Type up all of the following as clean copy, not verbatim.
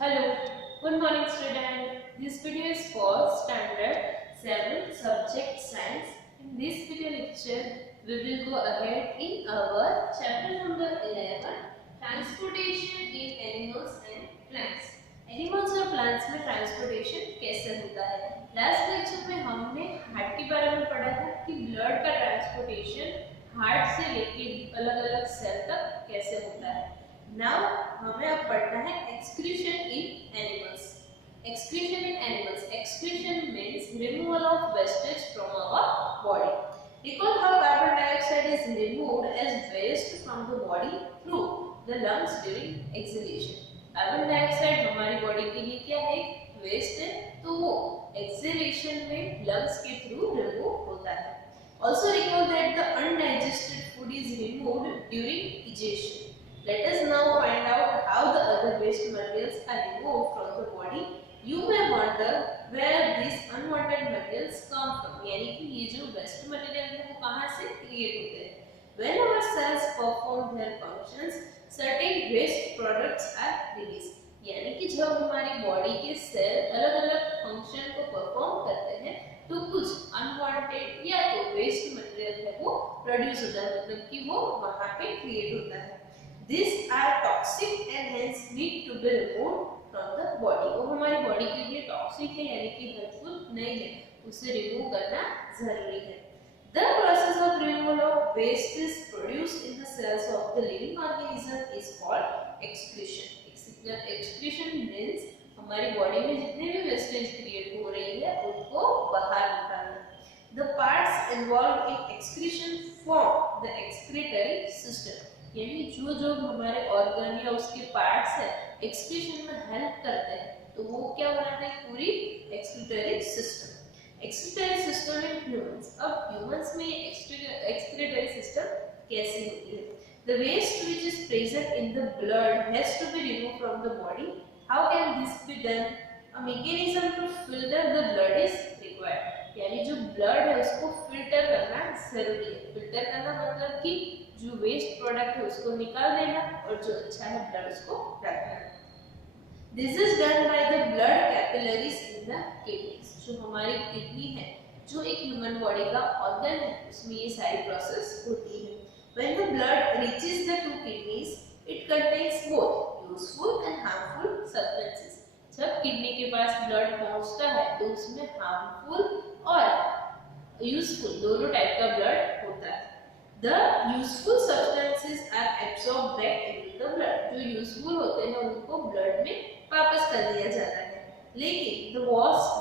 Hello, good morning student. This video is for standard 7 subject science. In this video lecture, we will go ahead in our chapter number 11 transportation in animals and plants. Animals और plants में transportation कैसे होता है। Last lecture में हमने heart के बारे में पढ़ा था कि ब्लड का ट्रांसपोर्टेशन हार्ट से लेके अलग अलग सेल तक कैसे होता है। नाउ हमें अब पढ़ना है excretion in animals. Excretion in animals, excretion means removal of wastage from our body. Recall how carbon dioxide is removed as waste from the body through the lungs during exhalation. Carbon dioxide हमारी body के लिए क्या है, waste है, तो वो exhalation में lungs के थ्रू रिमूव होता है। Also recall that the undigested food is removed during digestion. Let us now find out how the other waste materials are removed from the body. You may wonder where these unwanted materials come from. यानी कि ये जो waste material है वो कहाँ से create होते हैं। When our cells perform their functions, certain waste products are released. यानी कि जब हमारी बॉडी के सेल अलग-अलग फंक्शन को परफॉर्म करते हैं तो कुछ अनवांटेड या तो वेस्ट मटेरियल है वो प्रोड्यूस होता है, मतलब कि वो वहाँ पे क्रिएट होता है। These are toxic and hence need to be removed from the body. वो हमारी बॉडी के लिए टॉक्सिक है यानी कि हेल्पफुल नहीं है, उसे रिमूव करना जरूरी है। The process of removal of waste is produced in the cells of the living organism is called excretion. Excretion means हमारी बॉडी में जितने भी वेस्टेज क्रिएट हो रही है उनको बाहर निकालना। The parts involved in excretion form the excretory system. यानी जो जो हमारे ऑर्गन या उसके पार्ट्स है एक्सक्रीशन में हेल्प करते हैं तो वो क्या बनाते हैं, पूरी excretory system. Excretory system in humans. अब ह्यूमंस में एक्सक्रीटरी सिस्टम कैसे होती है। The waste which is present in the blood has to be removed from the body. How can this be done? A mechanism to filter the blood is required. यानी जो blood है उसको filter करना जरूरी है। फिल्टर करना मतलब कि जो वेस्ट प्रोडक्ट है उसको निकाल देना और जो अच्छा है ब्लड उसको रखना। This is done by the blood capillaries in the kidneys. जो हमारी किडनी है, जो एक ह्यूमन बॉडी का ऑर्गन है, उसमें ये सारी प्रोसेस होती है। When the blood reaches the two kidneys, it contains both useful and harmful substances. जब किडनी के पास ब्लड पहुंचता है तो उसमें हार्मफुल और यूजफुल दोनों टाइप का ब्लड होता है। The useful substances are absorbed back into the blood. जो यूजफुल होते हैं उनको ब्लड में वापस कर दिया जाता है, लेकिन the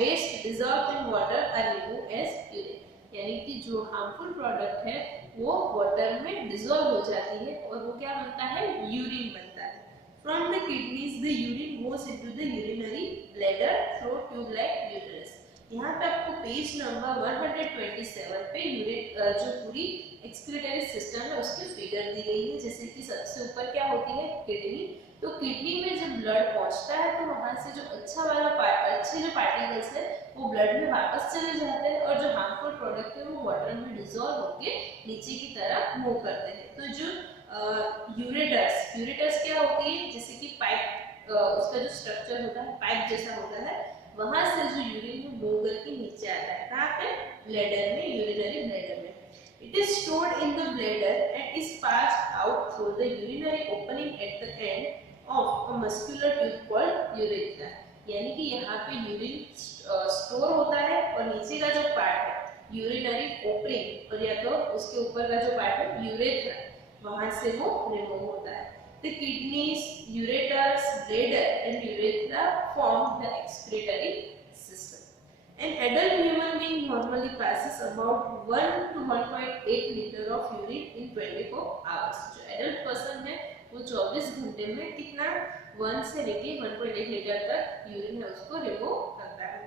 waste dissolved in water are removed as urine. यानी कि जो हार्मफुल प्रोडक्ट है वो वाटर में डिसॉल्व हो जाती है और वो क्या बनता है, यूरिन बनता है। From the kidneys the urine goes into the urinary bladder through tube like uterus. यहाँ पे आपको पेज नंबर 127 पे यूरिन जो पूरी एक्सक्रीटरी सिस्टम है उसकी फिगर दी गई है। जैसे कि सबसे ऊपर क्या होती है, किडनी। तो किडनी में जब ब्लड पहुंचता है तो वहां से जो अच्छा वाला अच्छे जो पार्टिकल्स है वो ब्लड में वापस चले जाते हैं और जो हार्मफुल प्रोडक्ट है वो वाटर में डिसॉल्व होके नीचे की तरफ मूव करते हैं। तो जो यूरेटर्स क्या होती है, जैसे कि पाइप, उसका जो स्ट्रक्चर होता है पाइप जैसा होता है, वहां से जो यूरिन है मूव करके नीचे आता है। कहाँ पे, ब्लैडर में, यूरिनरी ब्लैडर में। It is stored in the bladder and is passed out through the urinary opening at the end of a muscular tube called urethra. यानी कि यहाँ पे यूरिन स्टोर होता है और नीचे का जो पार्ट है यूरिनरी ओपनिंग और या तो उसके ऊपर का जो पार्ट है यूरेथ्रा, वहां से वो रिमूव होता है। The kidneys, ureters, bladder and urethra form the excretory system. An adult human being normally passes about 1 to 1.8 liter of urine in 24 hours. जो adult person है वो 24 घंटे में कितना 1 से लेके 1.8 लीटर तक यूरिन है उसको रिमूव करता है।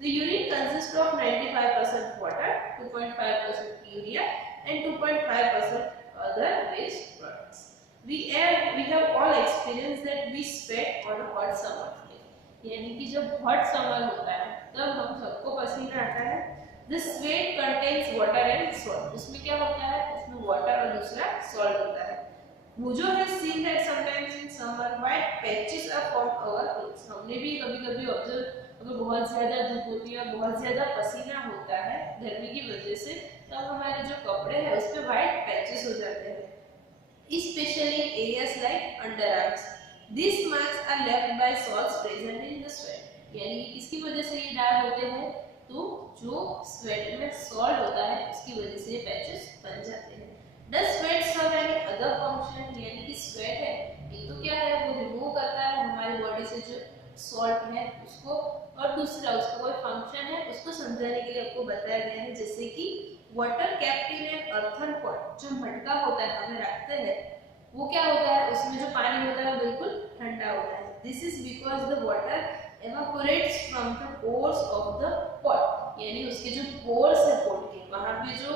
The urine consists of 95% water, 2.5% urea and 2.5% other waste products. We have all experienced that we sweat on a hot summer day. यानी कि जब hot summer होता है तब हम सबको पसीना आता है। The sweat contains water and salt. उसमें क्या होता है, उसमें water और दूसरा salt होता है। Bujo has seen that sometimes in summer white patches are formed over clothes. हमने भी कभी-कभी ऑब्जर्व, अगर बहुत ज्यादा धूप होती है, बहुत ज्यादा पसीना होता है गर्मी की वजह से, तब हमारे जो कपड़े हैं उस पे व्हाइट पैचेस हो जाते हैं, especially in areas like underarms. These marks are left by salts present in the sweat. यानी किसकी वजह से ये दाग होते हैं? तो जो स्वेट में सॉल्ट होता है उसकी वजह से ये पैचेस बन जाते हैं। Does sweat serve any other function? यानी कि स्वेट है, एक तो क्या है, वो रिमूव करता है हमारी बॉडी से जो सॉल्ट है उसको, और दूसरा उसका कोई फंक्शन है, उसको समझाने के लिए आपको बताया गया है, जैसे कि water kept in an earthen pot, जो मटका होता है हमें रखते हैं, वो क्या होता है, उसमें जो पानी होता है वो बिल्कुल ठंडा होता है। This is because the water evaporates from the pores of the pot, यानी उसके जो पोर्स है पोट के, वहां पे जो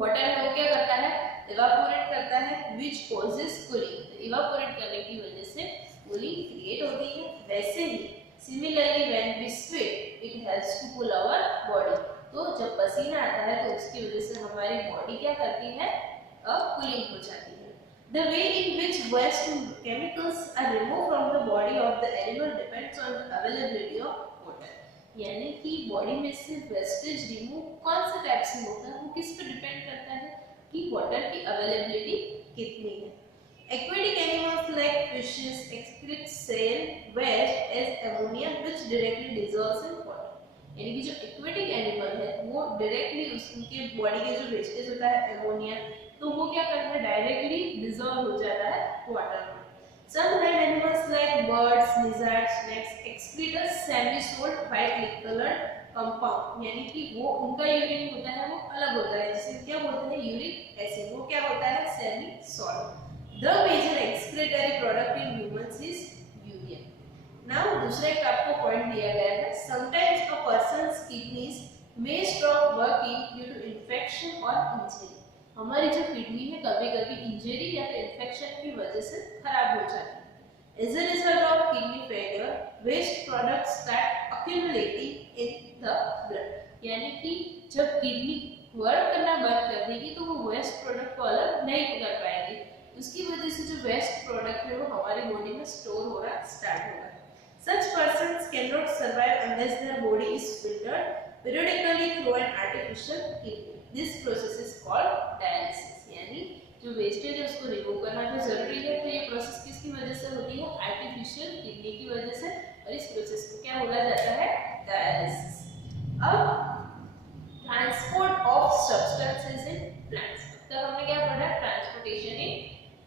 वाटर है वो क्या करता है, evaporate करता है, which causes cooling, evaporate करने की वजह से कूलिंग क्रिएट होती है। वैसे ही similarly when we sweat it helps to cool our body, तो जब पसीना आता है तो उसकी वजह से हमारी बॉडी क्या करती है, कूलिंग हो जाती है। The way in which waste chemicals are removed from the body of the animal depends on the availability of water. यानी कि बॉडी में से वेस्टेज रिमूव कौन से टाइप से होता है, वो किस पे डिपेंड करता है कि वाटर की अवेलेबिलिटी कितनी है। Aquatic animals like fishes excrete cell waste as ammonia which directly dissolves in water. यानी कि जो एक्वेटिक एनिमल है वो डायरेक्टली उसके बॉडी के जो वेस्टेज होता है एमोनिया, तो वो क्या करता है, डायरेक्टली डिसॉल्व हो जाता है वाटर में। Some land animals like birds, lizards, snakes excrete a semi-salt white colored compound, यानी कि वो उनका यूरिन होता है वो अलग होता है, जिसे क्या बोलते हैं, यूरिक एसिड, वो क्या होता है, semi salt. The major excretory product in humans is urine. Now दूसरा एक आपको पॉइंट दिया गया है, sometimes a person's kidneys may stop working due to infection or injury. हमारी जो किडनी है कभी-कभी इंजरी या फिर इन्फेक्शन की वजह से खराब हो जाती है। As a result of kidney failure, waste products start accumulating in the blood. यानी कि जब किडनी वर्क करना बंद कर देगी तो वो वेस्ट प्रोडक्ट को अलग नहीं कर पाएगी, उसकी वजह से जो वेस्ट प्रोडक्ट है वो हमारी बॉडी में स्टोर होना स्टार्ट होगा। Such persons cannot survive unless their body is filtered periodically through an artificial kidney. This process is called dialysis. यानी जो वेस्टेज है उसको रिमूव करना भी जरूरी है, तो ये प्रोसेस किसकी वजह से होती है, आर्टिफिशियल किडनी की वजह से, और इस प्रोसेस को क्या बोला जाता है, डायलिसिस। अब transport of substances in plants, तब हमने क्या पढ़ा, ट्रांसपोर्टेशन इन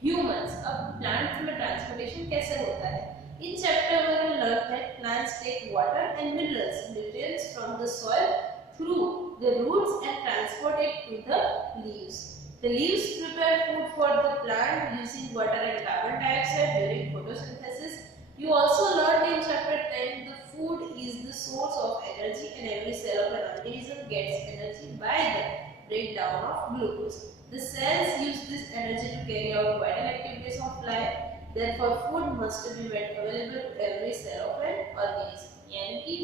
ह्यूमंस। अब प्लांट्स में ट्रांसपोर्टेशन कैसे होता है, in chapter 1 we learned that plants take water and minerals, nutrients from the soil through the roots and transport it to the leaves. The leaves prepare food for the plant using water and carbon dioxide during photosynthesis. You also learned in chapter 10 the food is the source of energy and every cell of an organism gets energy by the breakdown of glucose. The cells use this energy to carry out vital activities of life. Therefore, food must be made available to every cell of an organism. यानी कि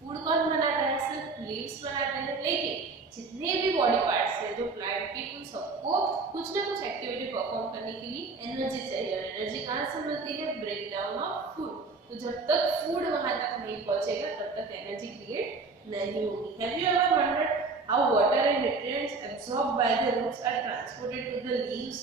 food कौन बनाता है, सिर्फ leaves बनाते हैं, लेकिन जितने भी बॉडी पार्ट्स हैं जो प्लांट के, उन सबको कुछ ना कुछ एक्टिविटी परफॉर्म करने के लिए एनर्जी चाहिए, और एनर्जी कहाँ से मिलती है, ब्रेक डाउन ऑफ फूड। तो जब तक फूड वहां तक नहीं पहुंचेगा तब तक एनर्जी क्रिएट नहीं होगी। Have you ever wondered how water and nutrients absorbed by the roots are transported to the leaves?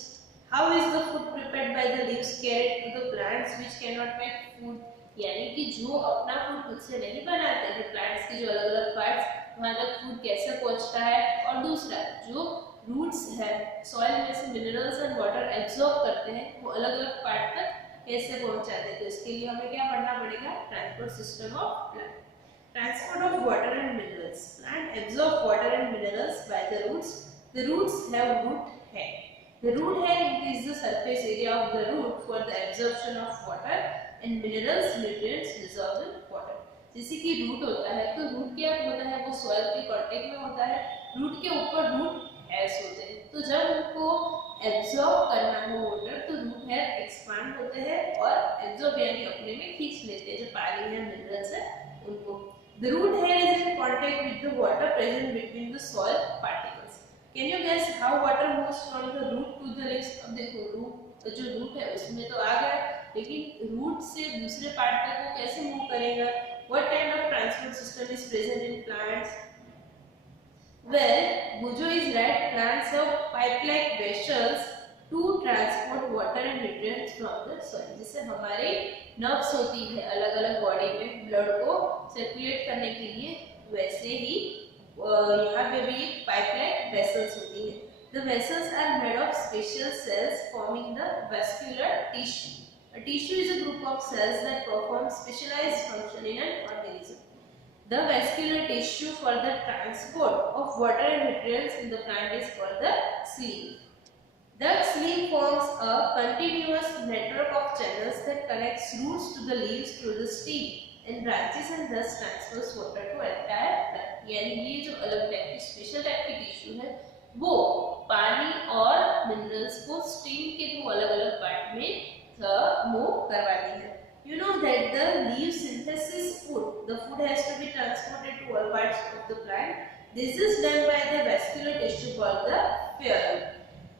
How is the food prepared by the leaves carried to the plants which cannot make food? यानी कि जो अपना food खुद से नहीं बनाते हैं, plants की जो अलग-अलग पार्ट्स, वहां तक फूड कैसे पहुंचता है, और दूसरा जो रूट्स है सॉइल में से मिनरल्स एंड वाटर एब्सॉर्ब करते हैं, वो अलग-अलग पार्ट तक कैसे पहुंचाते हैं। तो इसके लिए हमें क्या पढ़ना पड़ेगा, transport system of plant. Transport of water and minerals, plant absorb water and minerals by the roots. The roots have root hair. The root hair increases the surface area of the root for the absorption of water and minerals, nutrients dissolved in water. जैसे कि root होता है तो root क्या होता है, वो soil के कांटेक्ट में होता है, रूट के ऊपर रूट हेयर्स होते हैं, तो जब उनको एब्जॉर्ब करना हो वाटर तो रूट हेयर एक्सपांड होते हैं और एब्जॉर्ब यानी अपने में खींच लेते हैं जो पानी है, मिनरल्स है उनको। The root hair is in contact with the water present between the soil particles. Can you guess how water moves from the root to the leaves? अब देखो रूट जो रूट है उसमें तो आ गया, लेकिन रूट से दूसरे पार्ट तक वो कैसे मूव करेगा? What kind of transport system is present in plants? Well, Bujo is right. Plants have pipe-like vessels to transport water and nutrients from the soil. जिससे हमारे नर्व्स होती है अलग अलग बॉडी में ब्लड को सर्कुलेट करने के लिए, वैसे ही यहाँ पे भी पाइप-लाइक वेसल्स होती है. The vessels are made of special cells forming the vascular tissue. A tissue is a group of cells that perform specialized function in an organism. The vascular tissue for the transport of water and nutrients in the plant is called the sleeve. The sleeve forms a continuous network of channels that connects roots to the leaves through the stem and branches and thus transfers water to entire plant. यानी ये जो अलग type की special type की tissue है वो पानी और मिनरल्स को स्टेम के थ्रू अलग अलग पार्ट में मूव करवाती है. You know that the leaf synthesis food. The food has to be transported to all parts of the plant. This is done by the vascular tissue called the phloem.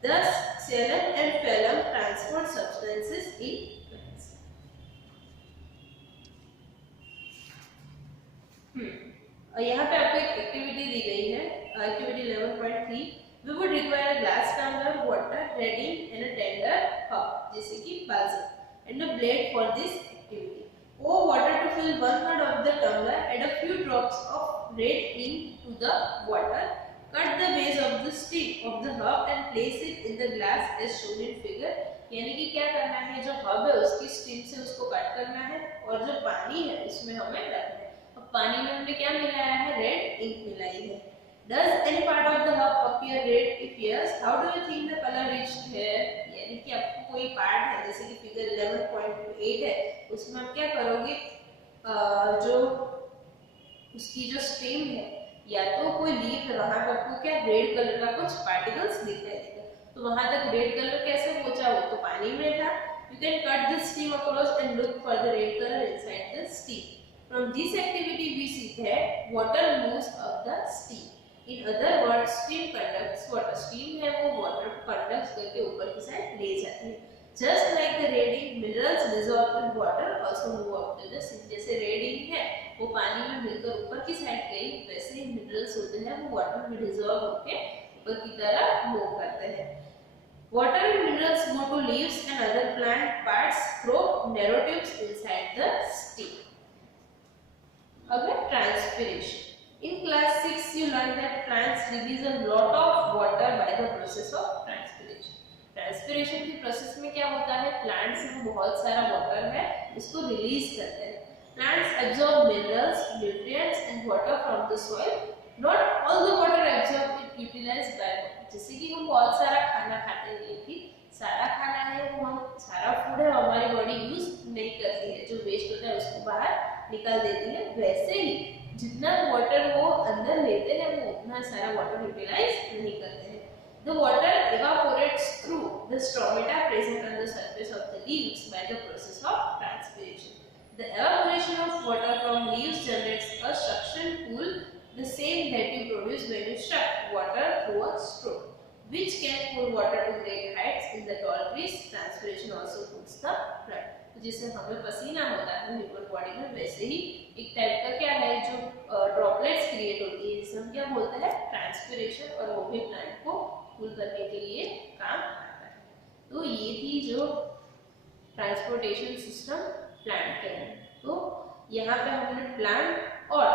Thus, xylem and phloem transport substances in plants. यहाँ पे आपको एक activity दी गई है, activity 11.3. We would require a glass tumbler, water, reading and a tender cup, जैसे कि balsam, and a blade for this activity. Pour water to fill 1/3 of the tumbler. Add a few drops of red ink to the water. Cut the base of the stick of the herb and place it in the glass as shown in figure. यानी कि क्या करना है, जो herb है उसकी stick से उसको कट करना है और जो पानी है उसमें हमें रखना है. अब पानी में हमने क्या मिलाया है? रेड इंक मिलाई है. Does any part of the herb appear red? If yes, how do you think the color reached here? यानी कि आपको कोई पार्ट है, जैसे कि फिगर 11.8 है, उसमें आप क्या करोगे, जो उसकी जो स्टेम है या तो कोई लीफ है, वहां पर आपको क्या रेड कलर का कुछ पार्टिकल्स दिखाई देगा. तो वहां तक रेड कलर कैसे पहुंचा? वो तो पानी में था. You can cut the stem across and look for the red color inside the stem. From this activity we see that water moves up the stem. In other words, stream conducts water. Stream है वो water को conduct करके ऊपर की side ले जाती है. Just like the red ink, minerals dissolved in water also move up to the sea. जैसे red ink है वो पानी में मिलकर ऊपर की साइड गई, वैसे ही मिनरल्स होते हैं वो वाटर में डिसॉल्व होके ऊपर की तरफ मूव करते हैं. Water and minerals go to leaves and other plant parts through narrow tubes inside the stem. अगर transpiration. In class 6 you learned that plants release a lot of water by the process of transpiration. Transpiration की process में क्या होता है? Plants में बहुत सारा water है, इसको रिलीज करते हैं. Plants absorb minerals, nutrients and water from the soil. Not all the water absorbed is utilized by them. जैसे कि हम बहुत सारा खाना खाते हैं, लेकिन सारा खाना है वो हम सारा फूड है हमारी बॉडी यूज नहीं करती है, जो वेस्ट होता है उसको बाहर निकाल देती है. वैसे ही जितना वाटर वो अंदर लेते हैं वो उतना सारा वाटर यूटिलाइज नहीं करते हैं. The water evaporates through the stromata present on the surface of the leaves by the process of transpiration. The evaporation of water from leaves generates a suction pool, the same that you produce when you suck water through a straw, which can pull water to great heights in the tall trees. Transpiration also cools the blood. तो जैसे हमें पसीना होता है human body में, वैसे ही एक type का क्या है जो ड्रॉपलेट्स क्रिएट होती है, जिसे हम क्या बोलते हैं? ट्रांसपिरेशन. और वो भी प्लांट को कूल करने के लिए काम आता है. तो ये थी जो ट्रांसपोर्टेशन सिस्टम प्लांट के हैं. तो यहाँ पे हमने प्लांट और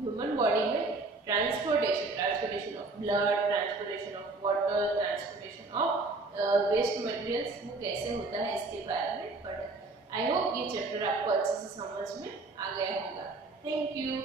ह्यूमन बॉडी में transportation of blood, transportation of water, transportation of waste materials वो कैसे होता है इसके बारे में पढ़ा. आई होप ये चैप्टर आपको अच्छे से समझ में आ गया होगा. Thank you.